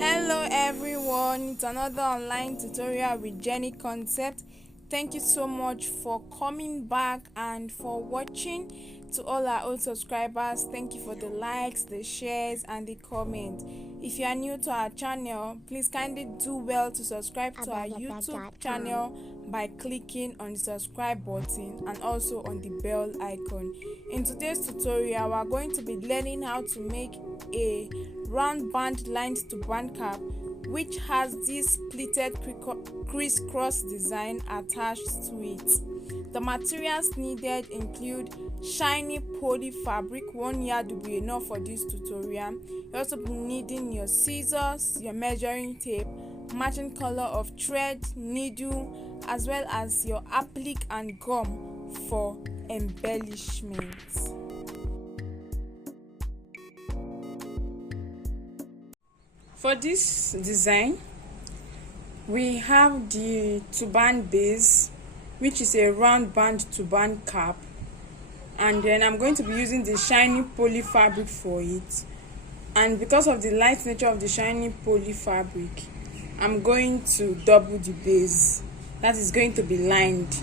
Hello everyone, it's another online tutorial with Jenny Concept. Thank you so much for coming back and for watching. To all our old subscribers, thank you for the likes, the shares and the comments. If you are new to our channel, please kindly do well to subscribe to our YouTube channel by clicking on the subscribe button and also on the bell icon. In today's tutorial, we are going to be learning how to make a round band lined to band cap which has this pleated criss-cross design attached to it. The materials needed include shiny poly fabric. 1 yard will be enough for this tutorial. You also be needing your scissors, your measuring tape, matching color of thread, needle, as well as your applique and gum for embellishment. For this design, we have the turban base, which is a round band turban cap, and then I'm going to be using the shiny poly fabric for it. And because of the light nature of the shiny poly fabric, I'm going to double the base. That is going to be lined.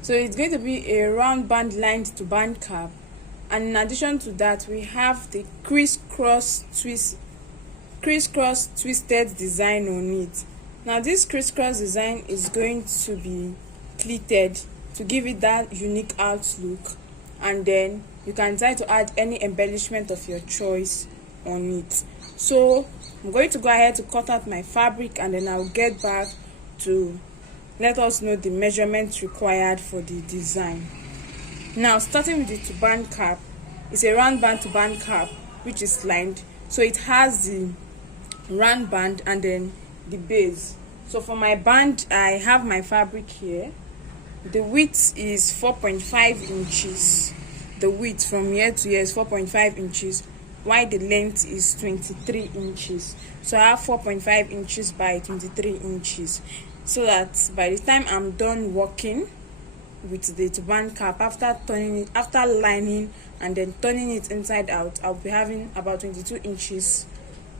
So it's going to be a round band lined turban cap, and in addition to that, we have the criss-cross twisted design on it. Now this criss-cross design is going to be pleated to give it that unique outlook, and then you can try to add any embellishment of your choice on it. So I'm going to go ahead to cut out my fabric, and then I'll get back to let us know the measurements required for the design. Now, starting with the turban cap, it's a round band turban cap which is lined, so it has the round band and then the base. So for my band, I have my fabric here. The width is 4.5 inches. The width from here to here is 4.5 inches, while the length is 23 inches. So I have 4.5 inches by 23 inches, so that by the time I'm done working with the turban cap, after lining and then turning it inside out, I'll be having about 22 inches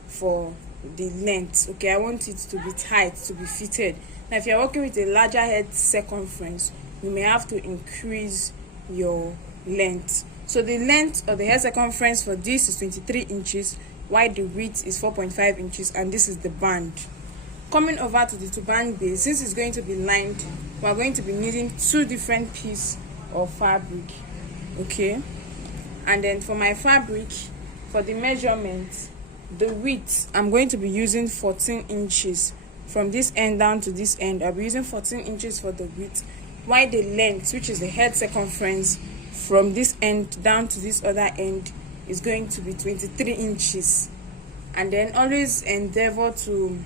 for the length. Okay, I want it to be tight, to be fitted. Now if you're working with a larger head circumference, you may have to increase your length. So the length of the head circumference for this is 23 inches, while the width is 4.5 inches, and this is the band. Coming over to the turban base, since it's going to be lined, we're going to be needing 2 different pieces of fabric. Okay, and then for my fabric, for the measurement, the width, I'm going to be using 14 inches from this end down to this end. I'll be using 14 inches for the width, while the length, which is the head circumference from this end down to this other end, is going to be 23 inches. And then always endeavor to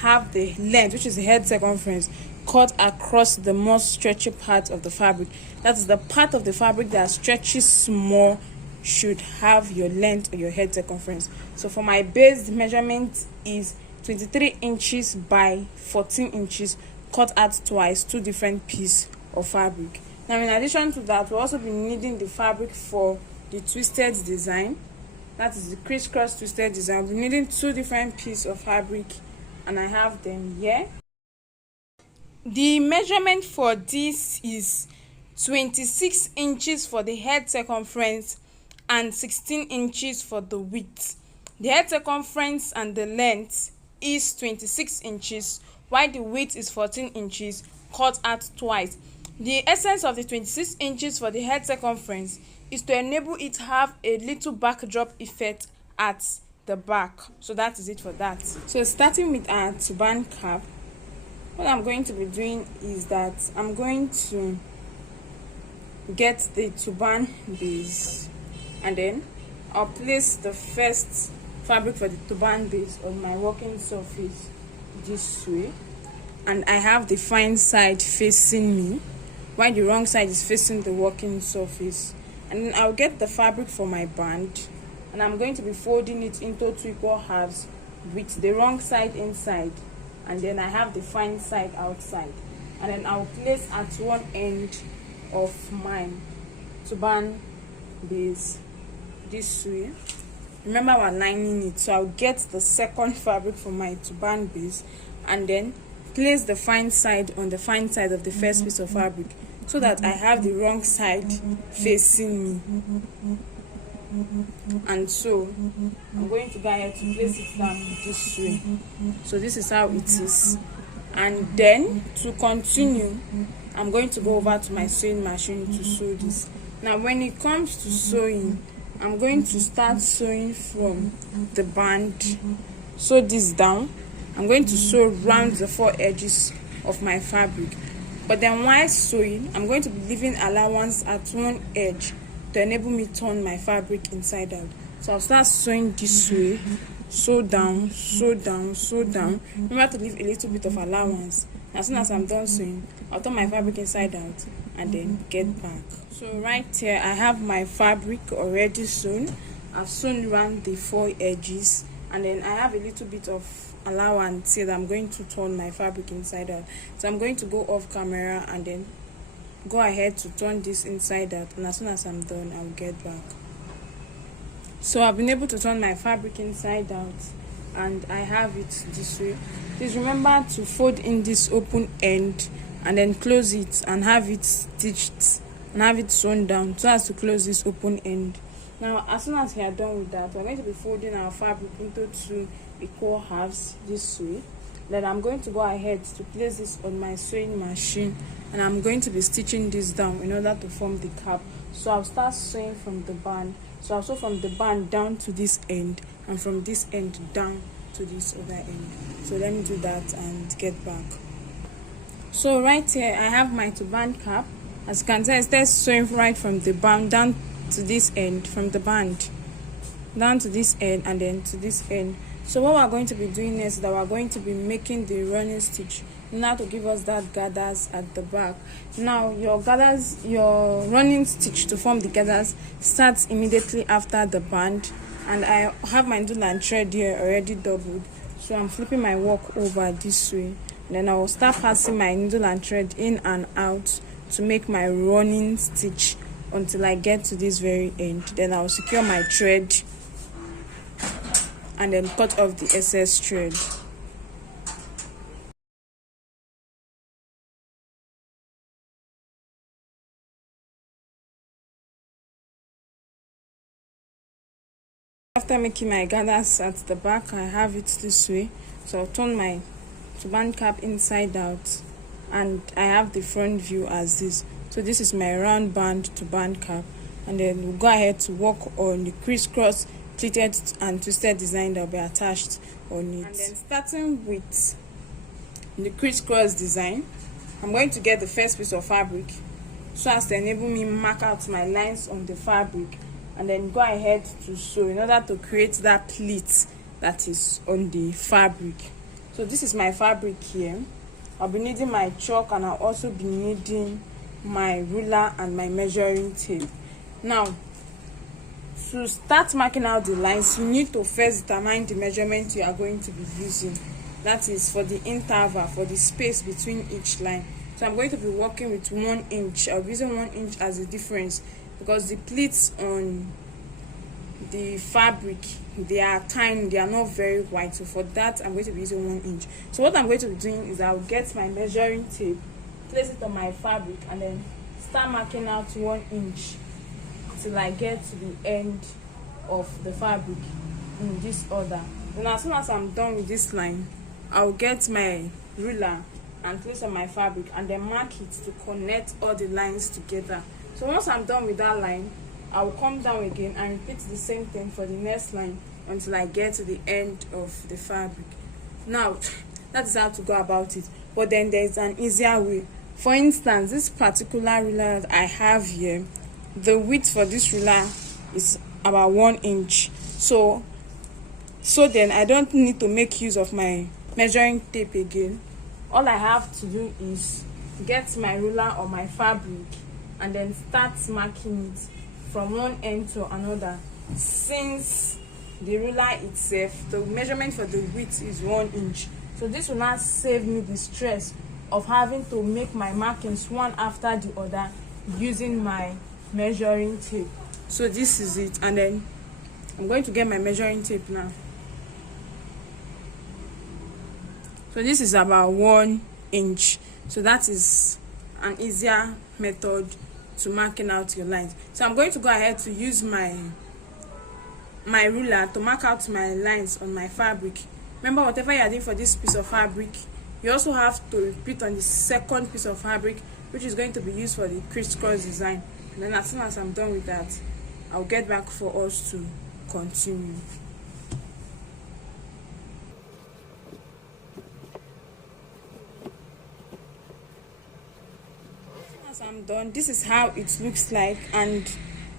have the length, which is the head circumference, cut across the most stretchy part of the fabric. That is the part of the fabric that stretches small should have your length or your head circumference. So for my base, the measurement is 23 inches by 14 inches, cut out twice, 2 different pieces of fabric. Now in addition to that, we'll also be needing the fabric for the twisted design. That is the criss-cross twisted design. I'll be needing 2 different pieces of fabric, and I have them here. The measurement for this is 26 inches for the head circumference and 16 inches for the width. The head circumference and the length is 26 inches, while the width is 14 inches, cut out twice. The essence of the 26 inches for the head circumference is to enable it to have a little backdrop effect at the back. So that is it for that. So starting with our turban cap, what I'm going to be doing is that I'm going to get the turban base, and then I'll place the first fabric for the turban base on my working surface this way, and I have the fine side facing me while the wrong side is facing the working surface. And then I'll get the fabric for my band, and I'm going to be folding it into 2 equal halves with the wrong side inside, and then I have the fine side outside. And then I'll place at one end of my turban base this way, remember we're lining it, so I'll get the second fabric for my turban base and then place the fine side on the fine side of the first piece of fabric so that I have the wrong side facing me. And so I'm going to go ahead to place it down this way. So this is how it is. And then to continue, I'm going to go over to my sewing machine to sew this. Now when it comes to sewing, I'm going to start sewing from the band. Sew this down. I'm going to sew around the 4 edges of my fabric. But then while sewing, I'm going to be leaving allowance at one edge to enable me turn my fabric inside out. So I'll start sewing this way. Sew down, sew down, sew down. Remember to leave a little bit of allowance. As soon as I'm done sewing, I'll turn my fabric inside out and then get back. So right here, I have my fabric already sewn. I've sewn around the 4 edges, and then I have a little bit of allowance here that I'm going to turn my fabric inside out. So I'm going to go off camera and then go ahead to turn this inside out, and as soon as I'm done, I'll get back. So I've been able to turn my fabric inside out and I have it this way. Please remember to fold in this open end and then close it and have it stitched and have it sewn down so as to close this open end. Now as soon as we are done with that, we're going to be folding our fabric into 2 equal halves this way. Then I'm going to go ahead to place this on my sewing machine and I'm going to be stitching this down in order to form the cap. So I'll start sewing from the band. So I'll sew from the band down to this end and from this end down to this other end. So let me do that and get back. So right here I have my turban cap. As you can see, I started sewing right from the band down to this end, from the band down to this end and then to this end. So what we're going to be doing is that we're going to be making the running stitch now to give us that gathers at the back. Now your running stitch to form the gathers starts immediately after the band, and I have my needle and thread here already doubled, so I'm flipping my work over this way. Then I will start passing my needle and thread in and out to make my running stitch until I get to this very end. Then I will secure my thread and then cut off the excess thread. After making my gathers at the back, I have it this way. So I'll turn my turban cap inside out and I have the front view as this. So this is my round band turban cap, and then we'll go ahead to work on the crisscross, pleated and twisted design that will be attached on it. And then starting with the crisscross design, I'm going to get the first piece of fabric so as to enable me mark out my lines on the fabric and then go ahead to sew in order to create that pleat that is on the fabric. So this is my fabric here. I'll be needing my chalk and I'll also be needing my ruler and my measuring tape. Now to start marking out the lines, you need to first determine the measurement you are going to be using. That is for the interval, for the space between each line. So I'm going to be working with 1 inch. I'll be using 1 inch as a difference because the pleats on the fabric, they are tiny, they are not very wide. So for that, I'm going to be using 1 inch. So what I'm going to be doing is I'll get my measuring tape, place it on my fabric, and then start marking out 1 inch till I get to the end of the fabric in this order. Then as soon as I'm done with this line, I'll get my ruler and place on my fabric and then mark it to connect all the lines together. So once I'm done with that line, I will come down again and repeat the same thing for the next line until I get to the end of the fabric. Now that is how to go about it, but then there's an easier way. For instance, this particular ruler that I have here, the width for this ruler is about 1 inch. So then I don't need to make use of my measuring tape again. All I have to do is get my ruler or my fabric and then start marking it from one end to another. Since the ruler itself, the measurement for the width is 1 inch, so this will not save me the stress of having to make my markings one after the other using my measuring tape. So this is it, and then I'm going to get my measuring tape now. So this is about 1 inch. So that is an easier method to marking out your lines. So I'm going to go ahead to use my ruler to mark out my lines on my fabric. Remember, whatever you are doing for this piece of fabric, you also have to repeat on the second piece of fabric, which is going to be used for the crisscross design. And then as soon as I'm done with that, I'll get back for us to continue. As I'm done, this is how it looks like, and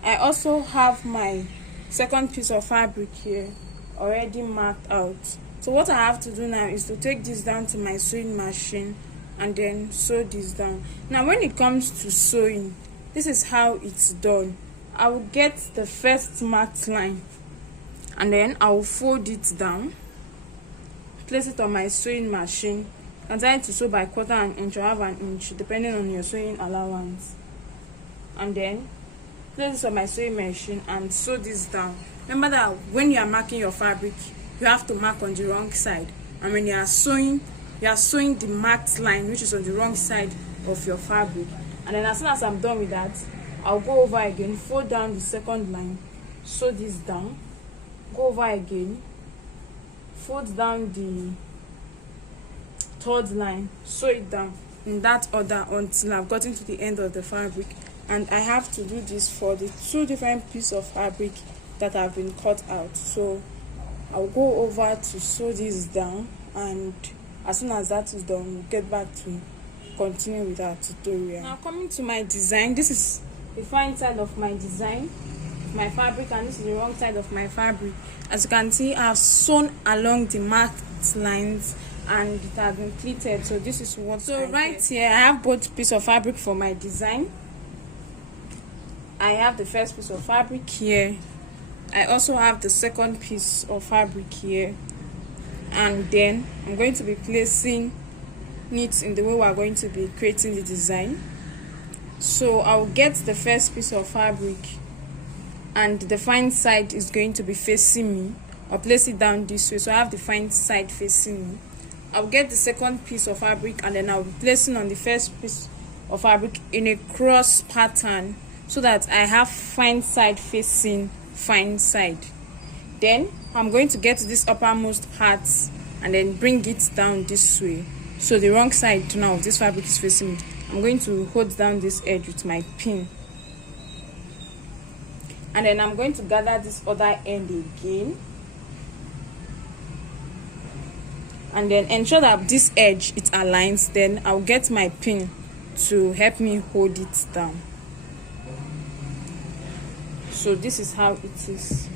I also have my second piece of fabric here already marked out. So what I have to do now is to take this down to my sewing machine and then sew this down. Now when it comes to sewing, this is how it's done. I will get the first marked line and then I will fold it down, place it on my sewing machine. I'm trying to sew by 1/4 inch or 1/2 inch depending on your sewing allowance, and then place this on my sewing machine and sew this down. Remember that when you are marking your fabric, you have to mark on the wrong side, and when you are sewing the marked line which is on the wrong side of your fabric. And then as soon as I'm done with that, I'll go over again, fold down the second line, sew this down, go over again, fold down the third line, sew it down in that order until I've gotten to the end of the fabric. And I have to do this for the 2 different pieces of fabric that have been cut out. So I'll go over to sew this down, and as soon as that is done, we'll get back to continue with our tutorial. Now coming to my design, this is the fine side of my design, my fabric, and this is the wrong side of my fabric. As you can see, I've sewn along the marked lines and it has been pleated. So this is what here I have both pieces of fabric for my design. I have the first piece of fabric here, I also have the second piece of fabric here, and then I'm going to be placing it in the way we are going to be creating the design. So I'll get the first piece of fabric and the fine side is going to be facing me. I'll place it down this way, so I have the fine side facing me. I'll get the second piece of fabric and then I'll be placing on the first piece of fabric in a cross pattern so that I have fine side facing fine side. Then I'm going to get this uppermost part and then bring it down this way, so the wrong side now of this fabric is facing me. I'm going to hold down this edge with my pin, and then I'm going to gather this other end again, and then ensure that this edge it aligns. Then I'll get my pin to help me hold it down. So this is how it is.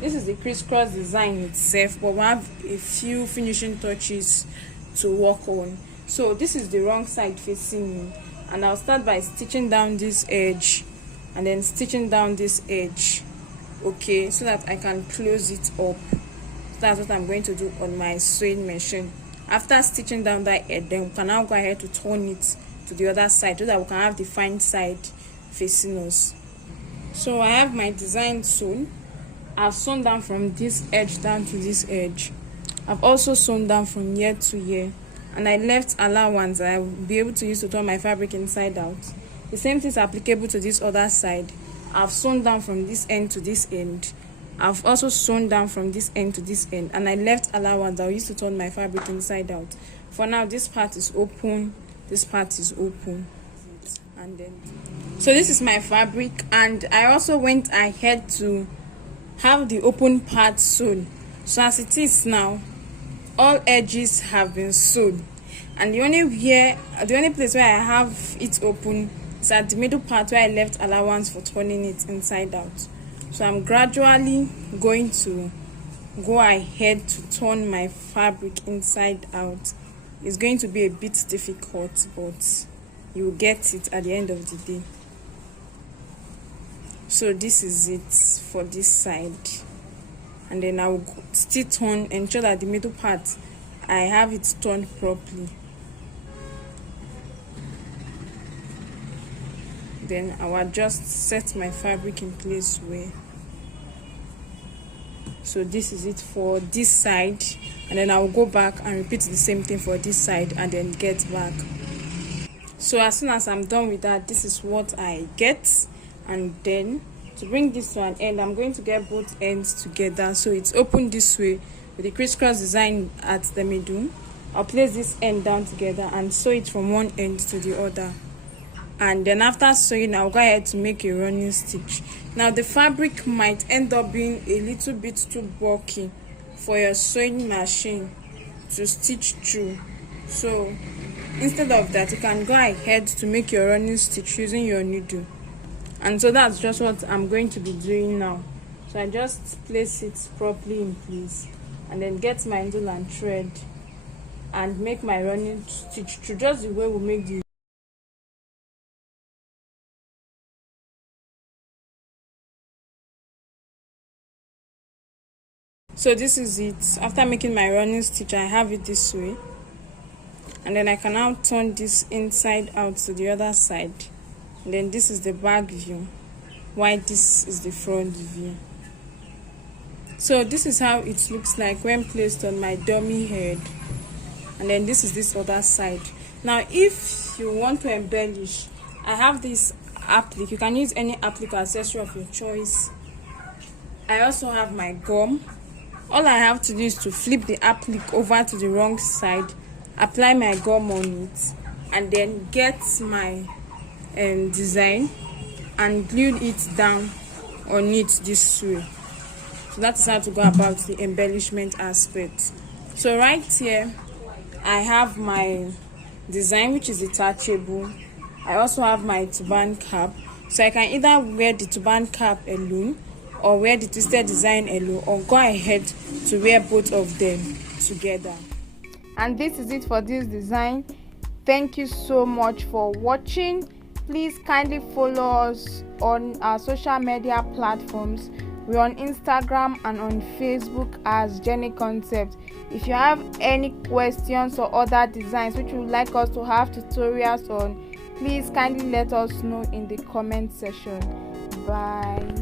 This is the crisscross design itself, but we have a few finishing touches to work on. So this is the wrong side facing me, and I'll start by stitching down this edge and then stitching down this edge, okay, so that I can close it up. That's what I'm going to do on my sewing machine. After stitching down that edge, then we can now go ahead to turn it to the other side so that we can have the fine side facing us. So I have my design sewn. I've sewn down from this edge down to this edge. I've also sewn down from here to here, and I left allowance I will be able to use to turn my fabric inside out. The same thing is applicable to this other side. I've sewn down from this end to this end. I've also sewn down from this end to this end, and I left allowance I will use to turn my fabric inside out. For now, this part is open, this part is open, and then so this is my fabric, and I also went ahead to have the open part sewn. So as it is now, all edges have been sewn, and the only place where I have it open is at the middle part where I left allowance for turning it inside out. So I'm gradually going to go ahead to turn my fabric inside out. It's going to be a bit difficult, but you will get it at the end of the day. So this is it for this side, and then I will still turn, ensure that the middle part I have it turned properly. Then I will just set my fabric in place where So this is it for this side, and then I will go back and repeat the same thing for this side and then get back. So as soon as I'm done with that, this is what I get. And then to bring this to an end, I'm going to get both ends together so it's open this way with the crisscross design at the middle. I'll place this end down together and sew it from one end to the other, and then after sewing, I'll go ahead to make a running stitch. Now the fabric might end up being a little bit too bulky for your sewing machine to stitch through, so instead of that, you can go ahead to make your running stitch using your needle. And so that's just what I'm going to be doing now. So I just place it properly in place and then get my needle and thread and make my running stitch through, just the way we make the So this is it. After making my running stitch, I have it this way, and then I can now turn this inside out to the other side, and then this is the back view while this is the front view. So this is how it looks like when placed on my dummy head, and then this is this other side. Now if you want to embellish, I have this applique. You can use any applique accessory of your choice. I also have my gum. All I have to do is to flip the applique over to the wrong side, apply my gum on it, and then get my design and glue it down on it this way. So that is how to go about the embellishment aspect. So right here I have my design, which is detachable. I also have my turban cap, so I can either wear the turban cap alone or wear the twisted design alone, or go ahead to wear both of them together. And this is it for this design. Thank you so much for watching. Please kindly follow us on our social media platforms. We're on Instagram and on Facebook as Jenny Concept. If you have any questions or other designs which you would like us to have tutorials on, please kindly let us know in the comment section. Bye.